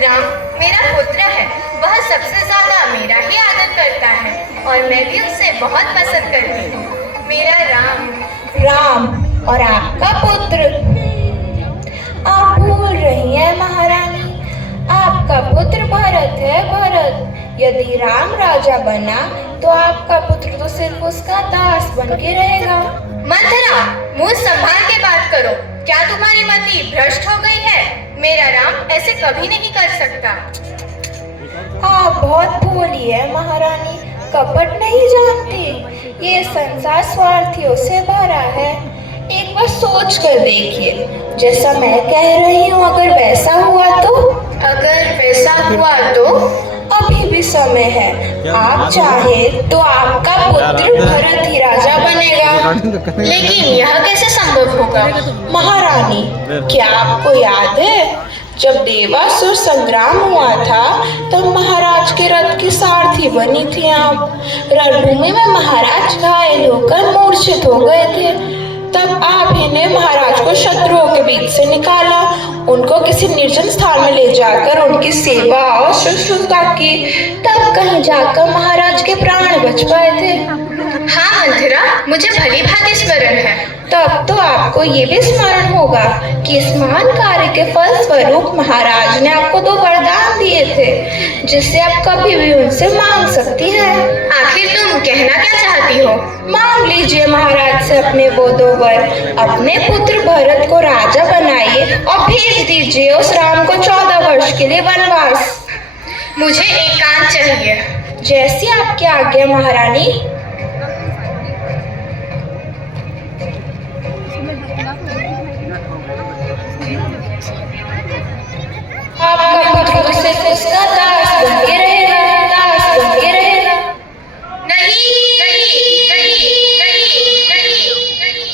राम मेरा पुत्र है, वह सबसे ज्यादा मेरा ही आदर करता है और मैं भी उसे बहुत पसंद करती हूँ। मेरा राम। राम और आपका पुत्र? आप भूल रही हैं महारानी, आपका पुत्र भरत है, भरत। यदि राम राजा बना तो आपका पुत्र तो सिर्फ उसका दास बन के रहेगा। मंथरा, मुंह संभाल के बात करो। क्या तुम्हारी मति भ्रष्ट हो गई है? मेरा राम ऐसे कभी नहीं कर सकता। आप बहुत भोली है महारानी, कपट नहीं जानती। ये संसार स्वार्थियों से भरा है। एक बार सोच कर देखिए, जैसा मैं कह रही हूँ अगर वैसा हुआ तो? अगर वैसा हुआ तो? अभी भी समय है। आप चाहे तो आपका पुत्र भरत ही राजा बनेगा। लेकिन यह कैसे संभव होगा? महारानी, क्या आपको याद है जब देवासुर संग्राम हुआ था तब महाराज के रथ की सारथी बनी थी आप। रणभूमि में महाराज घायल होकर मूर्छित हो गए थे। तब आप ही ने महाराज को शत्रुओं के बीच से निकाला, उनको किसी निर्जन स्थान में ले जाकर उनकी सेवा और शुश्रूषा की। तब कहीं जाकर महाराज के प्राण बच पाए थे। हाँ मंथरा, मुझे भली भांति स्मरण है। तब तो आपको ये भी स्मरण होगा कि इस महान कार्य के फल स्वरूप महाराज ने आपको 2 वरदान दिए थे, जिससे आप कभी भी उनसे मांग सकती हैं। आखिर तुम कहना क्या चाहती हो? मांग लीजिए महाराज से अपने वो 2 वर। अपने पुत्र भरत को राजा बनाइए और भेज दीजिए उस राम को 14 वर्ष के लिए वनवास। मुझे एक कान चाहिए। जैसी आपकी आज्ञा महारानी। आपका पुत्र तो सिर्फ उसका दास बन के रहेगा, दास बन के रहेगा। नहीं नहीं नहीं नहीं नहीं नहीं।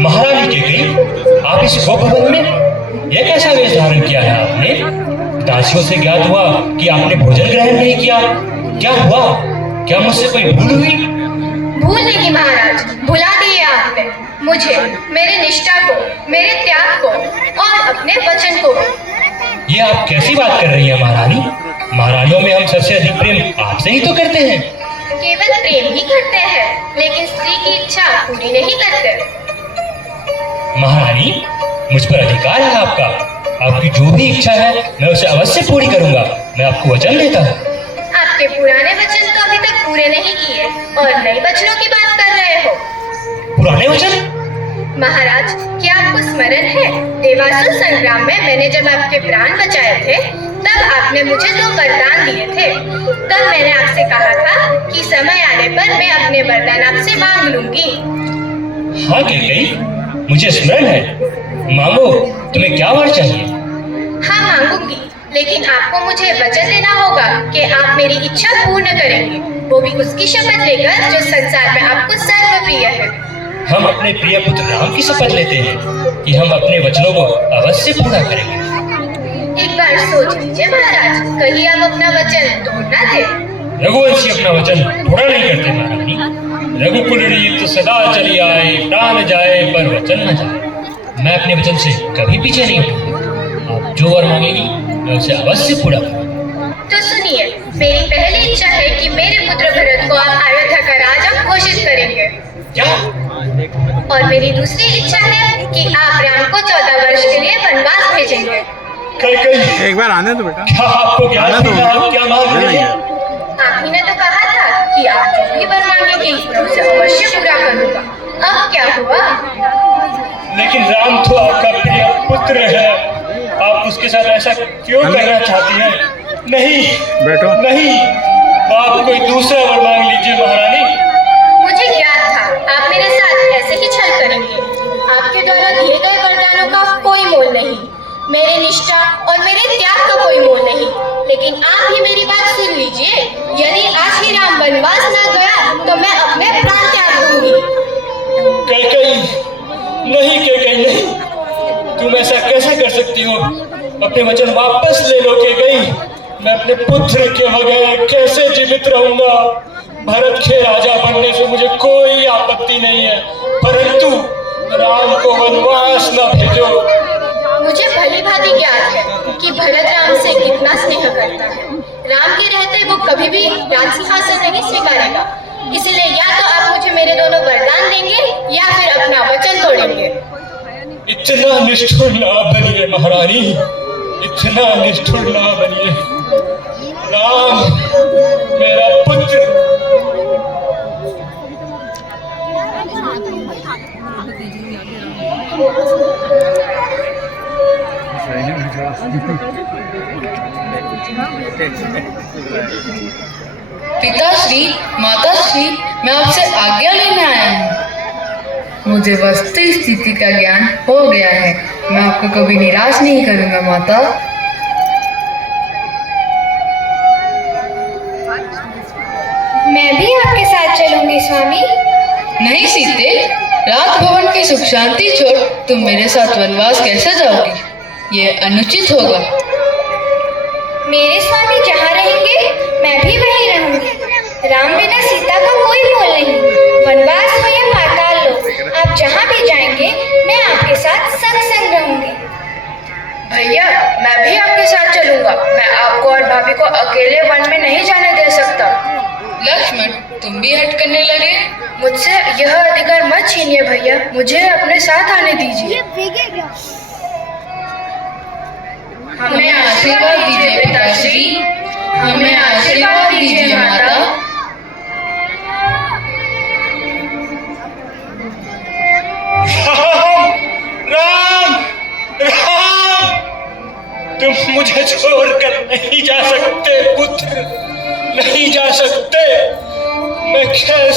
महारानी केकई, आप इस गोप भवन में यह कैसा वेश धारण किया है आपने? दासियों से ज्ञात हुआ कि आपने भोजन ग्रहण नहीं किया। क्या हुआ? क्या मुझसे कोई भूल हुई? भूल नहीं महाराज, भुला दिए आपने मुझे, मेरी निष्ठा को, मेरे त्याग को और अपने वचन को भी। ये आप कैसी बात कर रही हैं महारानी? महारानियों में हम सबसे अधिक प्रेम आपसे ही तो करते हैं। केवल प्रेम ही करते हैं, लेकिन स्त्री की इच्छा पूरी नहीं करते। महारानी, मुझ पर अधिकार है आपका। आपकी जो भी इच्छा है मैं उसे अवश्य पूरी करूंगा। मैं आपको वचन देता हूँ। आपके पुराने वचन तो अभी तक पूरे नहीं किए और नए वचनों की बात कर रहे हो। पुराने वचन? महाराज, क्या आपको स्मरण है देवासुर संग्राम में मैंने जब आपके प्राण बचाए थे तब आपने मुझे 2 वरदान दिए थे। तब मैंने आपसे कहा था कि समय आने पर मैं अपने वरदान आपसे मांग लूंगी। हाँ केकई, मुझे स्मरण है। मांगो, तुम्हें क्या वर चाहिए? हाँ मांगूंगी, लेकिन आपको मुझे वचन देना होगा कि आप मेरी इच्छा पूर्ण करेंगे, वो भी उसकी शपथ लेकर जो संसार में आपको सर्वप्रिय है। हम अपने प्रिय पुत्र राम की शपथ लेते हैं कि हम अपने वचनों को अवश्य पूरा करेंगे। एक बार सोच लीजिए महाराज, कहीं आप अपना वचन तोड़ ना दे। रघुवंशी अपना वचन थोड़ा नहीं करते महारानी। रघुकुल रीत सदा चली आए, प्राण जाए पर वचन न जाए। मैं अपने वचन से कभी पीछे नहीं हटूंगा। आप जो वर मांगेगी मैं उसे अवश्य पूरा करूंगा। तो सुनिए, मेरी पहली इच्छा है कि मेरे पुत्र भरत को आप अयोध्या का राजा घोषित करेंगे। क्या? और मेरी दूसरी इच्छा है कि आप राम को 14 वर्ष के लिए वनवास भेजेंगे। कई एक बार आने दो बेटा। क्या आपको ज्ञान आने दो। है आप क्या मांग रहे हैं? आप ही ने तो कहा था कि आप जो भी वर मांगेंगे मैं उसे अवश्य पूरा करूंगा। अब क्या हुआ? लेकिन राम तो आपका प्रिय पुत्र है, आप उसके साथ ऐसा क्यों करना चाहती हैं? नहीं बैठो। नहीं, आप कोई दूसरा वर मांग लीजिए महारानी। मुझे ज्ञात था आप मेरे साथ ऐसे ही छल करेंगे। आपके द्वारा दिए गए वरदानों का कोई मोल नहीं, मेरी निष्ठा और मेरे त्याग का कोई मोल नहीं। लेकिन आप ही मेरी बात सुन लीजिए, यदि आज ही राम वनवास न गया तो मैं अपने प्राण त्याग दूंगी। कैकई, नहीं कैकई नहीं, तुम ऐसा कैसे कर सकती हो? अपने वचन वापस ले लो कैकई। मैं अपने पुत्र के बगैर कैसे जीवित रहूंगा? भरत के राजा बनने से मुझे कोई आपत्ति नहीं है, परंतु राम को वनवास न भेजो। मुझे भली भांति ज्ञात है कि भरत राम से कितना स्नेह करता है। राम के रहते वो कभी भी राजसिंहासन नहीं स्वीकारेगा। इसलिए या तो आप मुझे मेरे दोनों वरदान देंगे या फिर अपना वचन तोड़ेंगे। इतना निष्ठुर ना बनिए महारानी, इतना निष्ठुर ना बनिए। राम मेरा पुत्र, पिताश्री, माताश्री, मैं आपसे आज्ञा लेने आया हूँ। मुझे वस्तु स्थिति का ज्ञान हो गया है। मैं आपको कभी निराश नहीं करूंगा माता। मैं भी आपके साथ चलूंगी स्वामी। नहीं सीते, राजभवन की सुख शांति छोड़ तुम मेरे साथ वनवास कैसे जाओगी? ये अनुचित होगा। मेरे स्वामी जहाँ रहेंगे मैं भी वहीं रहूंगी। राम बिना सीता का कोई मोल नहीं। वनवास हो या पाताल लो, आप जहाँ भी जाएंगे मैं आपके साथ संग संग रहूंगी। भैया, मैं भी आपके साथ चलूंगा। मैं आपको और भाभी को अकेले वन में नहीं जाने दे सकता। लक्ष्मण, तुम भी हट करने लगे। मुझसे यह अधिकार मत छीनिए भैया, मुझे अपने साथ आने दीजिए। हमें आशीर्वाद दीजिए पिताश्री, हमें आशीर्वाद दीजिए माता। राम, राम, तुम मुझे छोड़कर नहीं जा सकते पुत्र, नहीं जा सकते। मैं कैसे